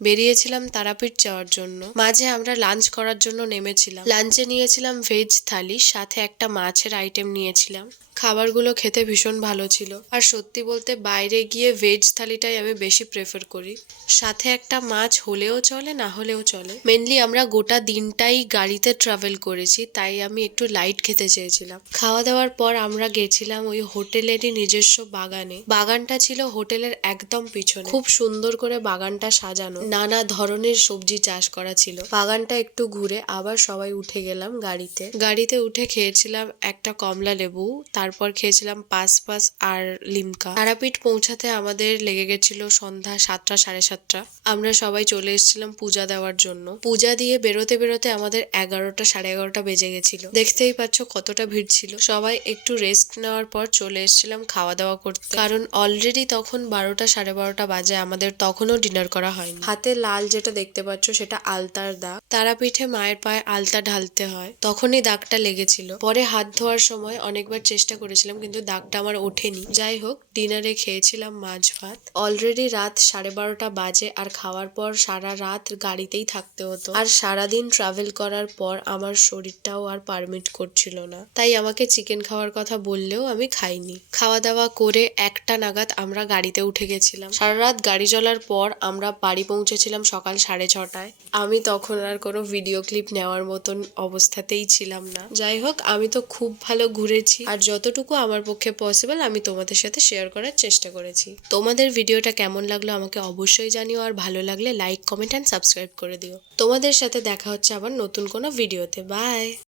বেরিয়েছিলাম তারাপীঠ যাওয়ার জন্য। মাঝে আমরা লাঞ্চ করার জন্য নেমেছিলাম। লাঞ্চে নিয়েছিলাম ভেজ থালি, সাথে একটা মাছের আইটেম নিয়েছিলাম। খাবারগুলো খেতে ভীষণ ভালো ছিল, আর সত্যি বলতে বাইরে গিয়ে ভেজ থালিটাই আমি বেশি প্রেফার করি। সাথে একটা মাছ হলেও চলে, না হলেও চলে। মেনলি আমরা গোটা দিনটাই গাড়িতে ট্রাভেল করেছি, তাই আমি একটু লাইট খেতে চেয়েছিলাম। খাওয়া দাওয়ার পর আমরা গেছিলাম ওই হোটেলেরই নিজস্ব বাগানে। বাগানটা ছিল হোটেলের একদম পিছনে। খুব সুন্দর করে বাগানটা সাজানো, নানা ধরনের সবজি চাষ করা ছিল। বাগানটা একটু ঘুরে আবার সবাই উঠে গেলাম গাড়িতে। গাড়িতে উঠে খেয়েছিলাম একটা কমলা লেবু, তারপর খেয়েছিলাম পাস আর লিমকা। তারাপীঠ পৌঁছাতে আমাদের লেগে গেছিল সন্ধ্যা 7টা, 7:30। আমরা সবাই চলে এসেছিলাম পূজা দেওয়ার জন্য। পূজা দিয়ে বেরোতে বেরোতে আমাদের 11টা, 11:30 বেজে গেছিল। দেখতেই পাচ্ছ কতটা ভিড় ছিল। সবাই একটু রেস্ট নেওয়ার পর চলে এসেছিলাম খাওয়া দাওয়া করতে, কারণ অলরেডি তখন 12টা, 12:30 বাজে। আমাদের তখনও ডিনার করা হয়নি। হাতে লাল যেটা দেখতে পাচ্ছ সেটা আলতার দাগ। তারাপীঠে মায়ের পায়ে আলতা ঢালতে হয়, তখনই দাগটা লেগেছিল। পরে হাত ধোয়ার সময় অনেকবার চেষ্টা করেছিলাম, কিন্তু দাগটা আমার ওঠেনি। যাই হোক, ডিনারে খেয়েছিলাম মাছ ভাত। অলরেডি রাত 12:30 বাজে, আর খাওয়ার পর সারা রাত গাড়িতেই থাকতে হতো। আর সারাদিন ট্রাভেল করার পর আমার শরীরটাও আর পারমিট করছিল না, তাই আমাকে চিকেন খাওয়ার কথা বললেও আমি খাইনি। খাওয়া দাওয়া করে 1টা নাগাদ আমরা গাড়িতে উঠে গেছিলাম। সারা রাত গাড়ি চলার পর আমরা বাড়ি পৌঁছেছিলাম সকাল 6:30টায়। আমি তখন আর কোনো ভিডিও ক্লিপ নেওয়ার মতন অবস্থাতেই ছিলাম না। যাই হোক, আমি তো খুব ভালো ঘুরেছি, আর যতটুকু আমার পক্ষে পসিবল আমি তোমাদের সাথে শেয়ার করার চেষ্টা করেছি। তোমাদের ভিডিওটা কেমন লাগলো আমাকে অবশ্যই জানিও, আর ভালো লাগলে লাইক, কমেন্ট অ্যান্ড সাবস্ক্রাইব করে দিও। তোমাদের সাথে দেখা হচ্ছে আবার নতুন কোনো ভিডিওতে। বাই।